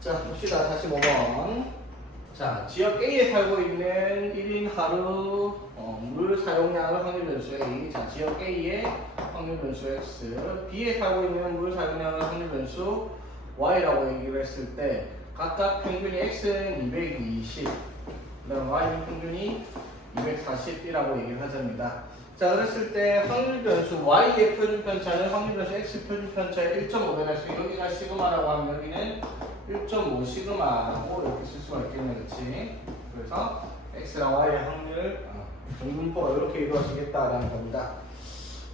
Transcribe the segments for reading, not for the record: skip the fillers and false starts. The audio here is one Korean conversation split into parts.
자, 봅시다. 45번. 자, 지역 A에 살고 있는 1인 하루 물 사용량을 확률 변수 A. 자, 지역 A의 확률 변수 X. B에 살고 있는 물 사용량을 확률 변수 Y라고 얘기를 했을 때 각각 평균이 X는 220, 그다음 Y는 평균이 240이라고 얘기를 하자입니다. 자, 그랬을 때 확률 변수 Y의 표준 편차는 확률 변수 X 표준 편차의 1.5배라서 여기가 시그마라고 하면 여기는 1.5 시그마라고 이렇게 쓸 수가 있겠네, 그렇지? 그래서 X랑 Y의 확률 정분포가 이렇게 이루어지겠다라는 겁니다.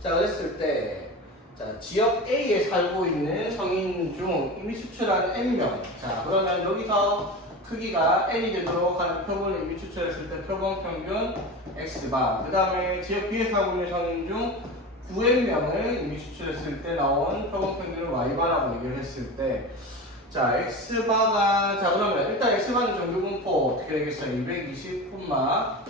자, 그랬을 때 자, 지역 A에 살고 있는 성인 중 이미 추출한 N명. 자, 그러면 여기서 크기가 N이 되도록 하는 표본을 이미 추출했을 때 표본 평균 X바. 그 다음에 지역 B에 살고 있는 성인 중 9N명을 이미 추출했을 때 나온 표본 평균을 Y바라고 얘기를 했을 때 자, X바가, 자, 그러면 일단 X바는 정규분포 어떻게 되겠어요? 220 콤마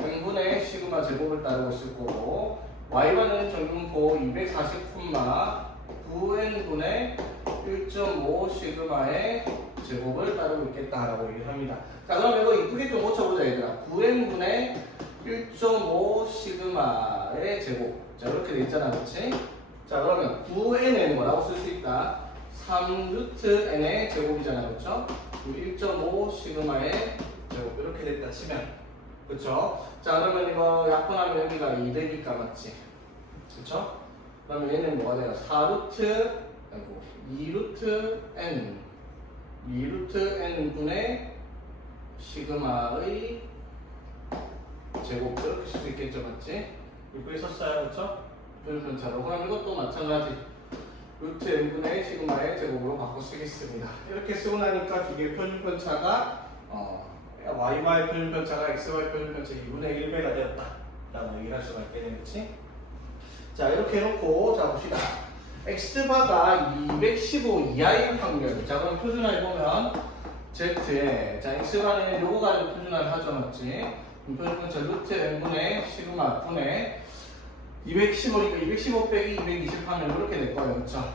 n분의 시그마 제곱을 따르고 있을 거고, Y바는 정규분포 240 콤마 9n분의 1.5 시그마의 제곱을 따르고 있겠다라고 얘기를 합니다. 자, 그럼 이거 이쁘게 좀 고쳐보자, 얘들아. 9n분의 1.5 시그마의 제곱. 자, 이렇게 돼 있잖아, 그렇지? 자, 그러면 9n은 뭐라고 쓸 수 있다? 3루트 n의 제곱이잖아, 그렇죠? 1.5 시그마의 제곱 이렇게 됐다 치면, 그렇죠? 자, 그러면 이거 약분하면 여기가 200이니까 맞지? 그렇죠? 그러면 얘는 뭐가 돼요? 4루트 아이고 2루트 n 2루트 n 분의 시그마의 제곱 이렇게 쓸 수 있겠죠, 맞지? 이렇게 썼어요, 그렇죠? 표준편차로. 그럼 이것도 마찬가지. 루트 n분의 시그마의 제곱으로 바꿔 쓰겠습니다. 이렇게 쓰고 나니까 두 개의 표준편차가 y바의 표준편차가 x바의 표준편차 2분의 1배가 되었다 라고 얘기를 할 수가 있겠네, 그렇지? 자, 이렇게 해놓고 자 봅시다. x바가 215 이하인 확률. 자, 그럼 표준화해보면 z에 자 x바는 요거 가지고 표준화를 하죠, 맞지? 표준편차 루트 n분의 시그마 분의 215니까 215 빼기 220 하면 이렇게 될 거예요, 그렇죠?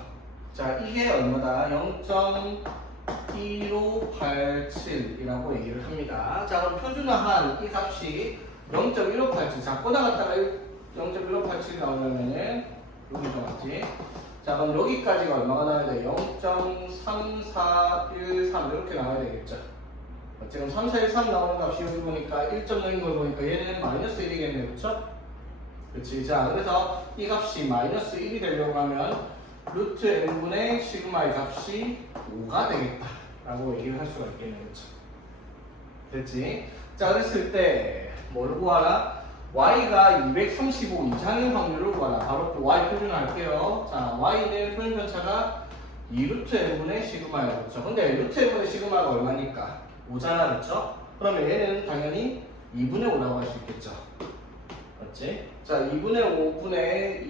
자, 이게 얼마다? 0.1587이라고 얘기를 합니다. 자, 그럼 표준화한 이 값이 0.1587. 작고 나갔다가 0.1587이 나오려면은 여기죠, 맞지? 자, 그럼 여기까지가 얼마가 나와야 돼? 0.3413 이렇게 나와야 되겠죠? 지금 3413 나오는 값이 여기 보니까 1점 넣은 걸 보니까 얘는 마이너스 1이겠네요, 그렇죠? 그렇지. 자, 그래서 이 값이 마이너스 1이 되려고 하면 루트 n분의 시그마의 값이 5가 되겠다 라고 얘기를 할 수가 있겠네요, 그렇죠? 됐지? 자, 그랬을 때 뭐를 구하라? y가 235 이상인 확률을 구하라. 바로 또 y 표준화할게요. 자, y는 표준편차가 2루트 n분의 시그마예요, 그렇죠? 근데 루트 n분의 시그마가 얼마니까? 5잖아, 그렇죠? 그러면 얘는 당연히 2분의 5라고 할 수 있겠죠. 맞지? 자, 2분의 5분의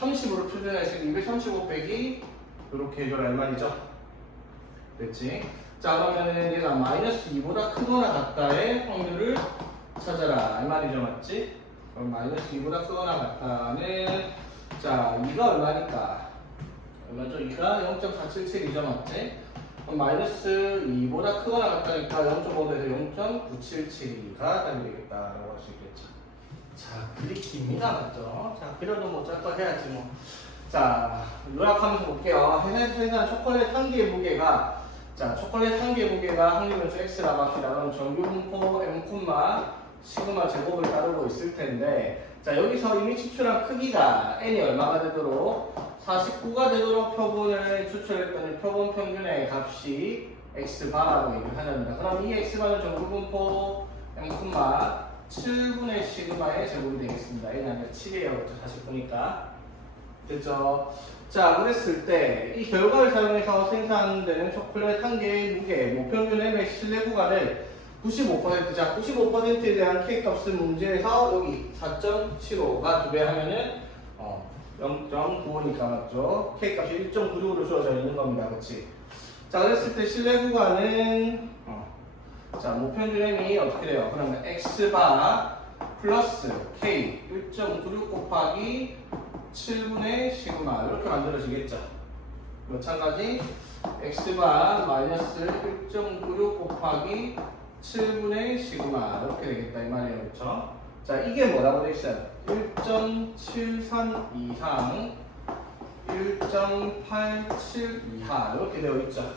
230으로 표준했으니 235 빼기 이렇게 해줘라 이 말이죠. 됐지? 자, 그러면은 얘가 마이너스 2보다 크거나 같다의 확률을 찾아라 이 말이죠, 맞지? 그럼 마이너스 2보다 크거나 같다는 자, 2가 얼마니까? 얼마죠? 2가 0.477이죠, 맞지? 그럼 마이너스 2보다 크거나 같다니까 0.5에서 0.977가 답이 되겠다라고 할 수 있겠죠. 자, 그리기입니다, 맞죠? 자, 필요도 못 잡고 해야지 뭐. 자, 요약하면서 볼게요. 생산 초콜릿 한 개의 무게가 자, 초콜릿 한 개의 무게가 확률 변수 x라고 합시다. 그럼 정규분포 m 시그마 제곱을 따르고 있을 텐데 자, 여기서 이미 추출한 크기가 n이 얼마가 되도록 49가 되도록 표본을 추출했더니 표본 평균의 값이 x바라고 얘기를 하렵니다. 그럼 이 x바는 정규분포 m 7분의 시그마의 제곱이 되겠습니다. 얘는 아니라 7이에요. 다시 보니까. 됐죠? 자, 그랬을 때 이 결과를 사용해서 생산되는 초콜릿 한 개의 무게, 모평균 M의 실내 구간을 95%, 자, 95%에 대한 K값을 문제에서 여기 4.75가 2배 하면은 0.95니까 맞죠? K값이 1.96으로 주어져 있는 겁니다. 그치? 자, 그랬을 때 실내 구간은 자, 모평균 M이 어떻게 돼요? 그러면 X바 플러스 K 1.96 곱하기 7분의 시그마 이렇게 만들어지겠죠. 마찬가지 x바 마이너스 1.96 곱하기 7분의 시그마 이렇게 되겠다 이 말이에요. 그렇죠? 자, 이게 뭐라고 돼 있어요? 1.73 이상 1.87 이하 이렇게 되어 있죠.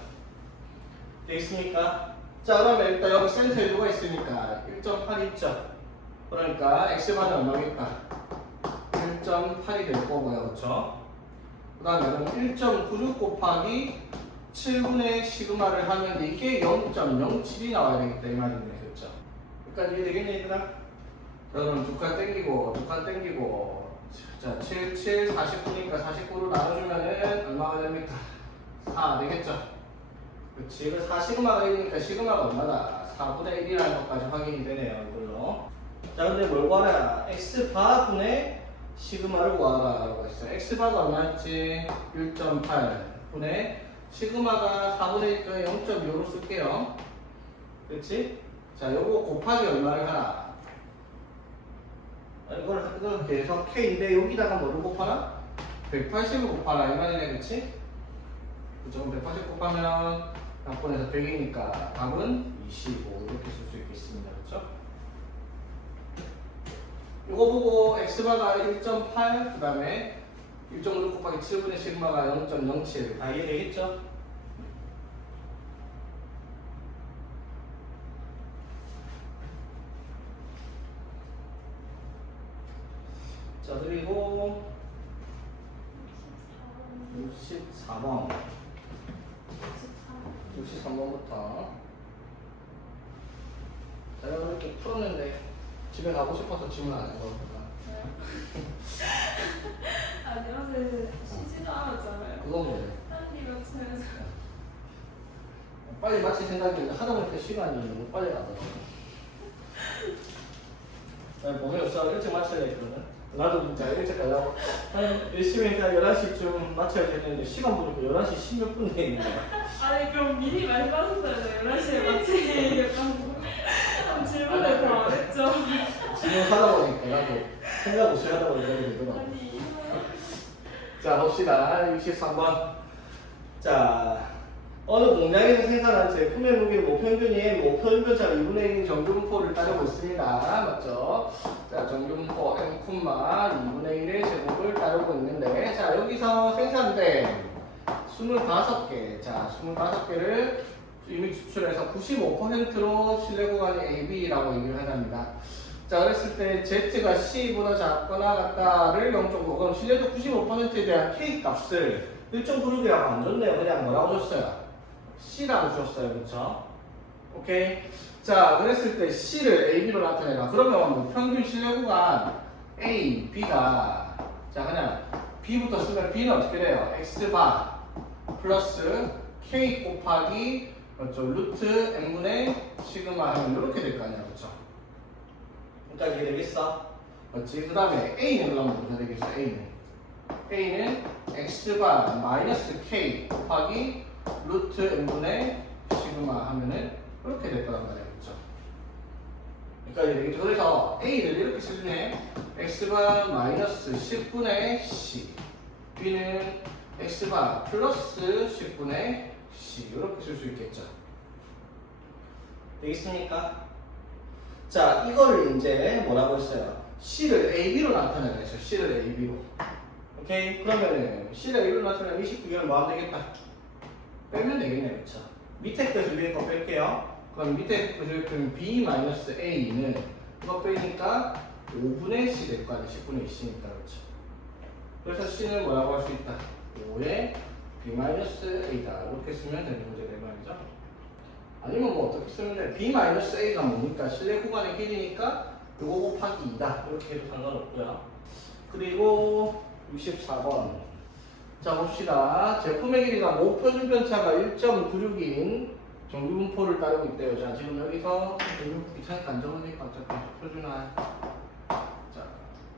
되겠습니까? 자, 그러면 일단 여기 센터에 누가 있으니까 1.8 있죠. 그러니까 x바는 얼마겠다? 1.8이 될 거고요. 그렇죠? 그 다음에 1.96 곱하기 7분의 시그마를 하면 이게 0.07이 나와야 되겠다 이 말이네. 그렇죠? 여기까지 이해되겠네 얘들아? 그러면 두 칸 땡기고 두 칸 땡기고 자 7, 7, 49니까 49로 나눠주면은 얼마가 됩니까? 4 되겠죠? 그치, 이거 4 시그마가 1이니까 시그마가 얼마다? 4분의 1이라는 것까지 확인이 되네요 이걸로. 자, 근데 뭘 구하라? x바 분의 시그마를 구하라 라고 했어요. x바가 얼마였지? 1.8 분의 시그마가 4분의 1, 0.25로 쓸게요. 그치? 자, 요거 곱하기 얼마를 하나? 이걸 계속 K인데 여기다가 뭐를 곱하나? 180을 곱하라 이 말이네. 그치? 그쵸? 180 곱하면 약분해서 100이니까 답은 25 이렇게 쓸 수 있겠습니다. 그쵸? 이거 보고 x바가 1.8 그 다음에 1.5 곱하기 7분의 시그마가 0.07 다 이해되겠죠? 자, 그리고 64번 63번부터 자, 이렇게 풀었는데 집에 가고 싶어서 질문 안 해서 아니 어제 쉬지도 않았잖아요. 그건 뭐예요? 한입 맞춰야죠. 빨리 마칠 생각인데 하다 보니까 시간이 너무 빨리 가더라고요. 몸이 없어 일찍 마쳐야 되거든. 나도 진짜 일찍 가려고 열심히 해서 11시쯤 마쳐야 되는데 시간 보니까 11시 10몇 분 돼 있는 거야. 아니 그럼 미리 많이 빠졌어야 돼요. 11시에 마치겠다고. 그럼 질문을 더 안 했죠. 지금 하다 보니까 나도 생각 없이 하다 보니까 이렇게 되더라고. 아니 자, 봅시다. 63번. 자, 어느 공장에서 생산한 제품의 무게는 모평균이 모평균차가 2분의 1인 정규분포를 따르고 있습니다. 맞죠? 자, 정규분포 M, 2분의 1의 제곱을 따르고 있는데, 자, 여기서 생산된 25개. 자, 25개를 이미 추출해서 95%로 신뢰 구간이 AB라고 얘기를 하답니다. 자, 그랬을 때 Z가 C보다 작거나 같다를 0.5, 그럼 신뢰도 95%에 대한 K 값을 1.96이라고 안 줬네요. 그냥 뭐라고 줬어요? C라고 줬어요. 그쵸? 오케이. 자, 그랬을 때 C를 AB로 나타내라. 그러면 뭐 평균 신뢰 구간 A, B가 자, 그냥 B부터 쓰면 B는 어떻게 돼요? X바 플러스 K 곱하기 루트 N분의 시그마 하면 이렇게 될 거 아니야. 그쵸? 그러니까 이게 되겠어? 맞지? 그 다음에 A는 그러면 어떻게 되겠어? A는 X바 마이너스 K 곱하기 루트 N분의 시그마 하면은 이렇게 될 거란 말이야. 그쵸? 그러니까 이게 되겠죠? 그래서 A를 이렇게 쓰네. X바 마이너스 10분의 C, B는 X바 플러스 10분의 C 이렇게 쓸 수 있겠죠? 되겠습니까? 자, 이거를 이제 뭐라고 했어요? C를 AB로 나타내라 했어요. C를 AB로. 오케이? 그러면은 C를 AB로 나타내면 29개는 뭐 하면 되겠다? 빼면 되겠네. 그쵸? 밑에 거 위에 거 뺄게요. 그럼 밑에 거 줄이면 B-A는 이거 빼니까 5분의 C 될 거 아니야. 10분의 C니까. 그쵸? 그래서 C는 뭐라고 할 수 있다? 5의 B-A다. 이렇게 쓰면 되는 문제 될 말이죠. 아니면 뭐 어떻게 쓰면 돼? B-A가 뭡니까? 실내 구간의 길이니까 그거 곱하기 2다. 이렇게 해도 상관없고요. 그리고 64번. 자, 봅시다. 제품의 길이가 모표준 편차가 1.96인 정규분포를 따르고 있대요. 자, 지금 여기서 귀찮게 안 적으니까 어차피 표준화. 자,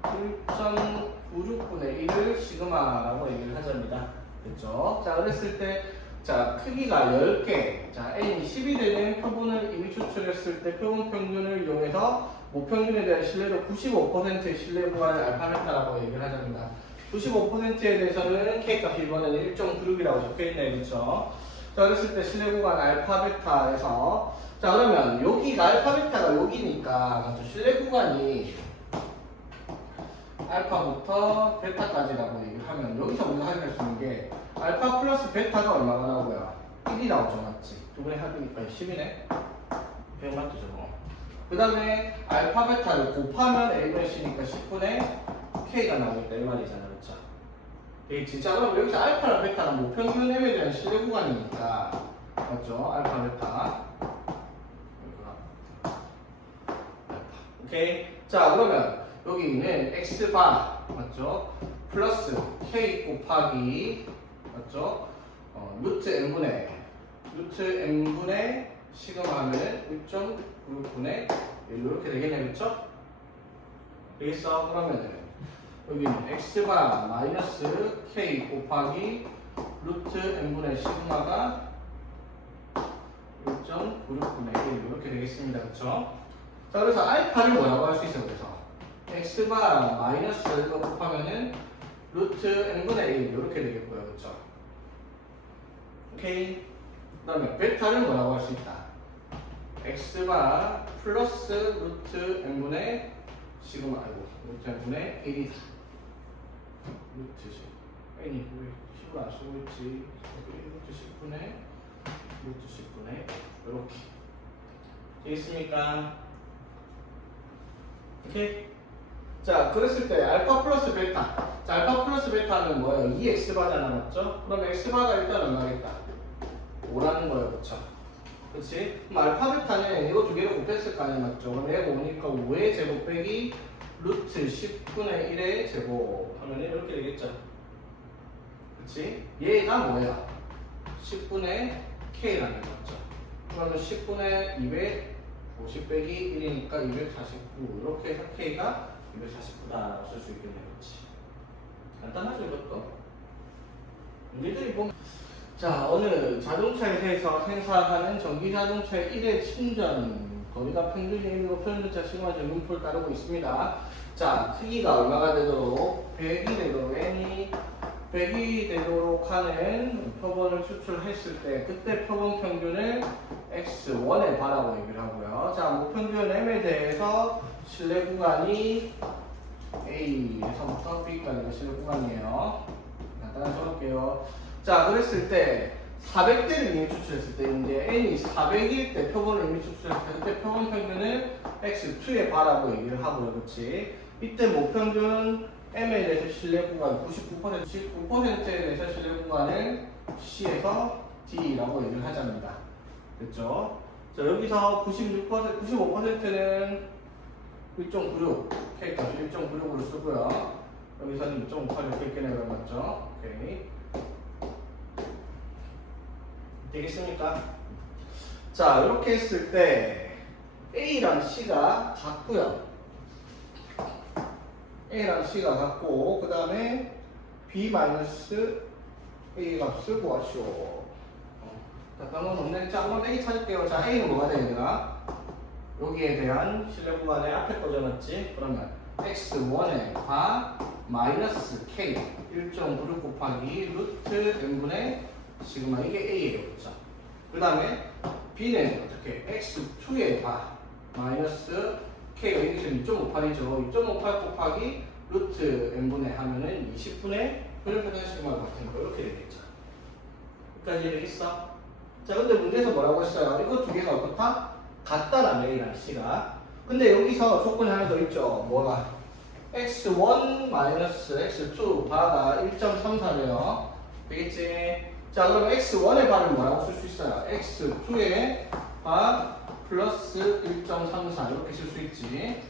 1.96분의 1을 시그마라고 얘기를 하자입니다. 그렇죠? 자, 그랬을 때 자, 크기가 10개. 자, N이 10이 되는 표본을 이미 추출했을 때 표본 평균을 이용해서 모평균에 대한 신뢰도 95%의 신뢰 구간을 알파벳다라고 얘기를 하자입니다. 95%에 대해서는 K값이 이번에는 1.96이라고 적혀있네, 그쵸? 자, 그랬을 때 실내 구간 알파, 베타에서 자, 그러면 여기가 알파, 베타가 여기니까 맞죠? 실내 구간이 알파부터 베타까지라고 얘기를 하면 여기서 우리가 확인할 수 있는 게 알파 플러스 베타가 얼마가 나오고요? 1이 나오죠, 맞지? 두 분의 합이니까 10이네? 100 맞죠, 저거? 그 다음에 알파, 베타를 곱하면 A분의 C니까 10분의 K가 나오겠다, 이 말이잖아, 그쵸? 되겠지? 자, 그럼 여기서 알파랑 베타는 뭐 평균 M에 대한 실내 구간이니까 맞죠? 알파, 베타. 오케이? 자, 그러면 여기는 X바, 맞죠? 플러스 K 곱하기, 맞죠? 루트 M분의 시그마는 1.9분의 1 이렇게 되겠네, 그쵸? 되겠어? 그러면은 여기는 X바 마이너스 K 곱하기 루트 M분의 시그마가 1.96분의 1 이렇게 되겠습니다, 그쵸? 자, 그래서 알파를 뭐라고 할 수 있어요, 그래서 X바 마이너스 이거 곱하면은 루트 N분의 1 이렇게 되겠고요, 그쵸? 오케이? 그 다음에 베타를 뭐라고 할 수 있다? X바 플러스 루트 N분의 시그마, 아이고, 루트 N분의 1이다. 루트 10. N이 왜 10을 안 쓰고 있지? 루트 10분의 루트 10분의 이렇게 되겠습니까? 오케이? 자, 그랬을 때 알파 플러스 베타. 자, 알파 플러스 베타는 뭐예요? 2x바잖아, 맞죠? 그럼 x바가 일단 얼마겠다? 5라는 거예요, 그쵸? 그치? 그럼 알파 베타는 이거 두 개를 곱했을 거 아니야, 맞죠? 그럼 얘가 오니까 5의 제곱 빼기 루트 10분의 1의 제곱 하면 이렇게 되겠죠? 그치? 얘가 뭐야? 10분의 k라는 거죠. 그러면 10분의 250 빼기 1이니까 249 이렇게 해서 k가 249다 쓸 수 있겠네요, 그렇지? 간단하죠, 이것도? 우리들이 보면 자, 어느 자동차에 대해서 생산하는 전기 자동차의 1회 충전 거리가 평균 1이고 표현전차 시그마 전분포를 따르고 있습니다. 자, 크기가 얼마가 되도록 100이 되도록 n이 100이 되도록 하는 표본을 추출했을 때 그때 표본 평균을 x1에 바라고 얘기를 하고요. 자, 목평균 m에 대해서 실내 구간이 A에서부터 B까지가 실내 구간이에요. 간단하게 적을게요. 자, 그랬을 때 400대를 이미 추출했을 때 이제 n이 400일 때 표본을 이미 추출했을 때 그때 표본 평균을 x2에 바라고 얘기를 하고요, 그렇지? 이때 목평균 m에 대해서 실내 구간 99%에 대해서 실내 구간을 C에서 D라고 얘기를 하자입니다. 됐죠? 자, 여기서 95%는 1.96 K값 1.96으로 쓰고요. 여기서는 2.58 이렇게 있겠네요, 맞죠? 오케이. 되겠습니까? 자, 이렇게 했을 때 A랑 C가 같고요. A랑 C가 같고 그 다음에 B 마이너스 A 값을 구하시오. 잠깐만 없네. 자, 한번 A 찾을게요. 자, A는 뭐가 돼야 되나? 여기에 대한 실내 구간의 앞에 거져 맞지? 그러면 x1에 바 마이너스 k 1.96 곱하기 루트 n분의 시그마 이게 A예요, 그렇죠? 그 다음에 B는 어떻게? x2에 바 마이너스 k가 여기서 2.58이죠. 2.58 곱하기 루트 n분의 하면은 20분의 표준표준 시그마 같은 거 이렇게 되겠죠. 여기까지 되겠어? 자, 근데 문제에서 뭐라고 했어요? 이거 두 개가 어떻다? 같다라며 A랑 C가. 근데 여기서 조건이 하나 더 있죠. 뭐가? x1 마이너스 x2 바가 1.34래요. 되겠지? 자, 그럼 x1의 바를 뭐라고 쓸 수 있어요? x2의 바 플러스 1.34 이렇게 쓸 수 있지.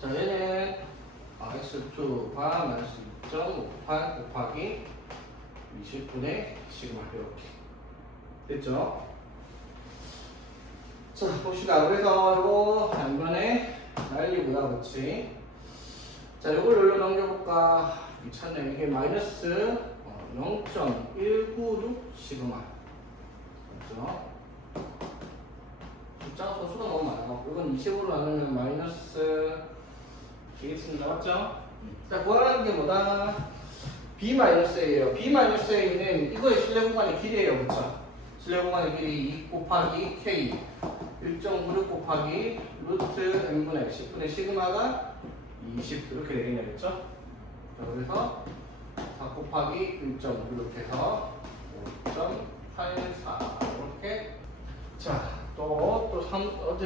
자, 얘는 x2 바 마이너스 2.58 곱하기 20분의 시그마 이렇게 됐죠? 자, 봅시다. 그래서 이거 양변에 날리고요, 그렇지? 자, 이걸 여기로 넘겨볼까? 미쳤네. 이게 마이너스 0.196 시그마. 맞죠? 숫자가 소수가 너무 많아. 이건 20으로 나누면 마이너스 되겠습니다. 맞죠? 자, 구하라는 게 뭐다? B-A예요. B-A는 이거의 실내 구간의 길이에요. 그쵸? 실내 구간의 길이 2 곱하기 K 1.96 곱하기 루트 n분의 10분의 시그마가 20 이렇게 되겠네. 그쵸? 자, 그래서 4 곱하기 1.9 이렇게 해서 5.84 이렇게. 자, 또 어떻게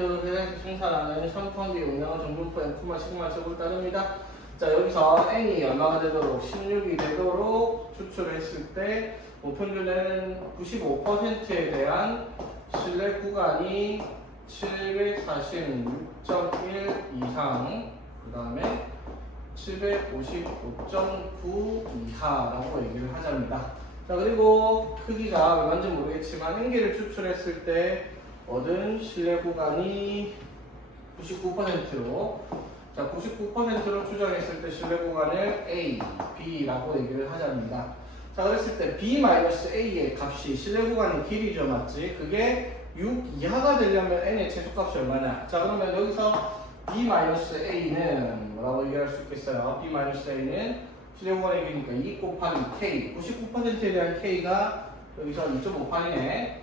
생산하는 3펀드 용량은 정분포 n코마 시그마 제곱을 따릅니다. 자, 여기서 n이 얼마가 되도록 16이 되도록 추출했을 때 평균에는 95%에 대한 실내 구간이 746.1 이상, 그 다음에 755.9 이하라고 얘기를 하자입니다. 자, 그리고 크기가 얼마인지 모르겠지만 n개를 추출했을 때 얻은 실내 구간이 99%로, 자, 99%로 추정했을 때 실내 구간을 A, B라고 얘기를 하자입니다. 자, 그랬을 때 B-A의 값이 실내 구간의 길이죠, 맞지? 그게 6 이하가 되려면 n의 최소값이 얼마냐? 자, 그러면 여기서 B-A는 뭐라고 얘기할 수 있겠어요? B-A는 실내 구간의 길이니까 2 곱하기 K, 99%에 대한 K가 여기서 2.58이네.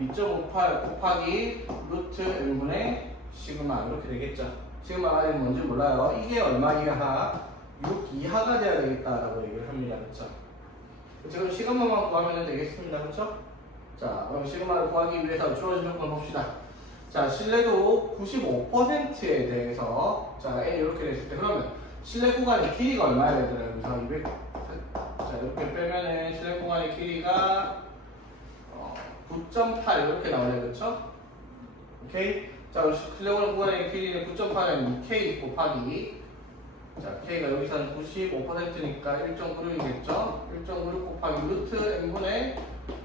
2.58 곱하기 루트 n분의 시그마 이렇게 되겠죠. 시그마가 뭔지 몰라요. 이게 얼마 이하? 6 이하가 돼야 되겠다라고 얘기를 합니다. 그렇죠? 지금 시그마만 구하면 되겠습니다. 그렇죠? 자, 그럼 시그마를 구하기 위해서 주어진 조건 봅시다. 자, 실내도 95%에 대해서 자, n 이렇게 됐을 때 그러면 실내 구간의 길이가 얼마야 되더라? 여기서 200. 자, 이렇게 빼면은 실내 구간의 길이가 9.8 이렇게 나오네. 그렇죠? 오케이? 자, 실내 구간의 길이는 9.8은 K 곱하기, 자, K가 여기서는 95%니까 1.96이겠죠? 1.96 곱하기 루트 n분의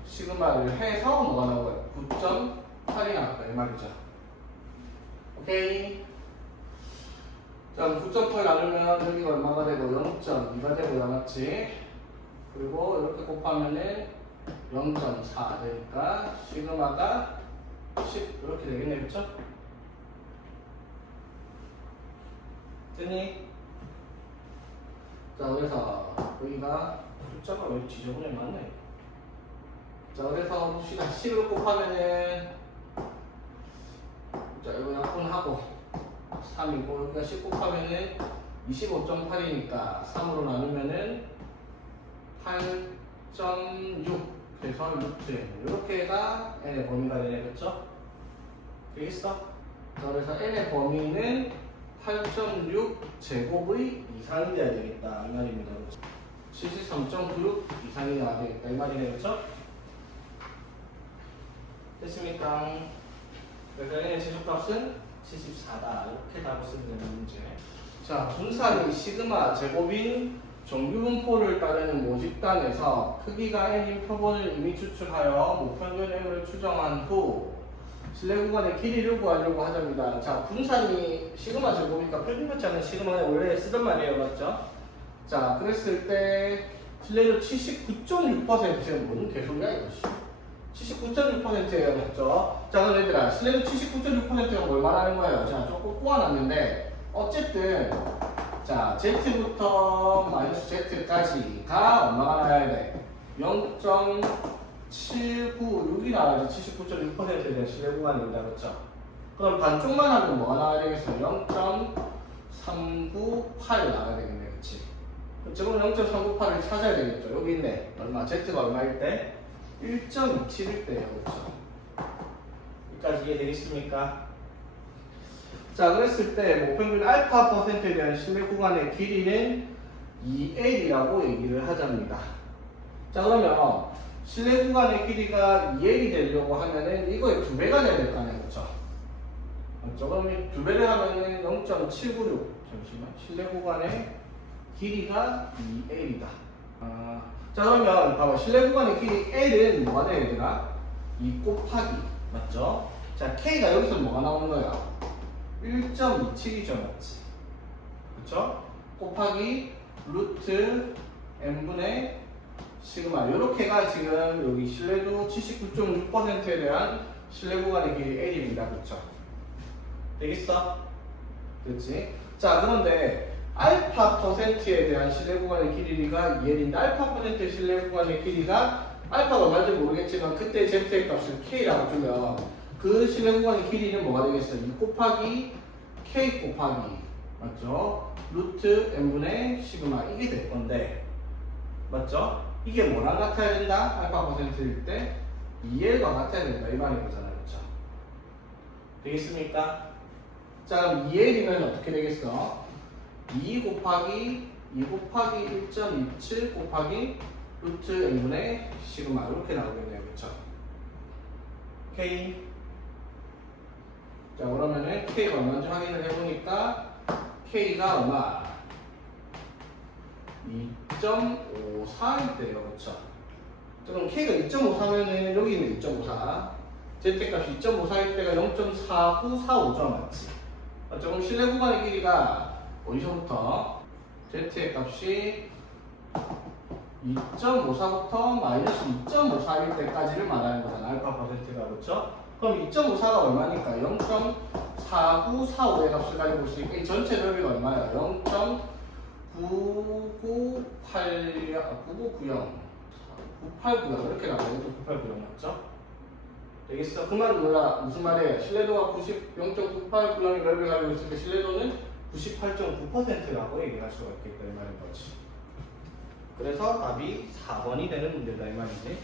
시그마를 해서 뭐가 나오고요? 9.8이 나왔다 이 말이죠. 오케이? 자, 9.8 나누면 여기가 얼마가 되고 0.2가 되고 맞지? 그리고 이렇게 곱하면은 0.4 되니까 시그마가 10 이렇게 되겠네. 그쵸? 됐니? 자, 그래서 여기가 숫자가 왜 지저분해 맞네. 자, 그래서 봅시다. 10을 곱하면은, 자, 이거 약분하고 3이고 여기가 10 곱하면은 25.8이니까 3으로 나누면은 8.6 그래서 루트 n 이렇게가 n의 범위가 되네. 그쵸? 되겠어? 자, 그래서 n의 범위는 8.6 제곱의 이상이 돼야 되겠다 이 말입니다. 73.96 이상이 나와야 되겠다 이 말이네. 그쵸? 됐습니까? 그래서 n의 최소값은 74다 이렇게 답을 쓰면 되는 문제. 자, 분산이 시그마 제곱인 정규분포를 따르는 모집단에서 크기가 n인 표본을 이미 추출하여 목평균 m을 추정한 후 실내 구간의 길이를 구하려고 하자입니다. 자, 분산이 시그마 제곱이니까 표준변치 않은 시그마는 원래 쓰던 말이에요. 맞죠? 자, 그랬을 때 실내도 79.6%는 뭔 개소리야 이것이. 79.6%예요. 맞죠? 자, 그럼 얘들아 실내도 79.6%가 뭘 말하는 거예요? 자, 조금 꼬아놨는데 어쨌든 자, Z부터 마이너스 Z까지가 얼마가 나와야 돼? 0.796이 나와야지 79.6%에 대한 실내 구간입니다. 그렇죠? 그럼 반쪽만 하면 뭐가 나와야 되겠어? 0.398 나와야 되겠네. 그치? 지금 0.398을 찾아야 되겠죠? 여기 있네. 얼마? Z가 얼마일 때? 1.27일 때예요. 그렇죠? 여기까지 이해되겠습니까? 자, 그랬을 때 목평균 알파 퍼센트에 대한 실내 구간의 길이는 2L이라고 얘기를 하자입니다. 자, 그러면 실내 구간의 길이가 2L이 되려고 하면은 이거의 2배가 돼야 될 거 아니에요. 그렇죠? 맞죠? 그럼 2배를 하면은 0.796. 잠시만. 실내 구간의 길이가 2L이다. 자, 그러면 봐봐. 실내 구간의 길이 L은 뭐가 돼야 되나? 2 곱하기. 맞죠? 자, K가 여기서 뭐가 나오는 거야? 1.27이죠, 맞지? 그쵸? 곱하기 루트 n분의 시그마. 요렇게가 지금 여기 실내도 79.6%에 대한 실내 구간의 길이 L입니다. 그쵸? 되겠어? 그렇지? 자, 그런데 알파 퍼센트에 대한 신뢰 구간의 길이가 2L인데 알파 퍼센트의 신뢰 구간의 길이가 알파가 얼마인지 모르겠지만 그때 Z의 값을 K라고 주면 그 신뢰 구간의 길이는 뭐가 되겠어요? 2 곱하기 K 곱하기 맞죠? 루트 n분의 시그마 이게 될 건데 맞죠? 이게 뭐랑 같아야 된다? 알파 퍼센트일 때 2L과 같아야 된다 이 말인 거잖아요. 그렇죠? 되겠습니까? 자 그럼 2L이면 어떻게 되겠어? 2 곱하기 1.27 곱하기 루트 n분의 시그마 이렇게 나오겠네요. 그렇죠? K 자 그러면은 K가 얼마인지 확인을 해보니까 K가 얼마? 2.54일 때요. 그렇죠? 그럼 K가 2.54면은 여기는 2.54 Z값이 2.54일 때가 0.4945죠. 맞지? 맞죠? 그럼 실내 구간의 길이가 어디서부터? Z의 값이 2.54부터 마이너스 2.54일 때까지를 말하는 거잖아. 알파 퍼센트가. 그렇죠? 그럼 2.54가 얼마니까? 0.4945의 값을 가지고 있으니까 이 전체 넓이가 얼마예요? 98990 이렇게 나와요. 9890 맞죠? 되겠어? 그 말 몰라. 무슨 말이에요? 신뢰도가 0.9890의 넓이를 가지고 있으니까 신뢰도는 98.9%라고 얘기할 수가 있겠다 이 말인 거지. 그래서 답이 4번이 되는 문제다 이 말이지.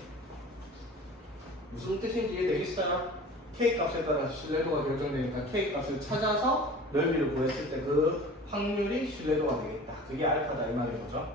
무슨 뜻인지 이해되겠어요? K 값에 따라 신뢰도가 결정되니까 K 값을 찾아서 넓이를 구했을 때 그 확률이 신뢰도가 되겠다. 그게 알파다 이 말인 거죠.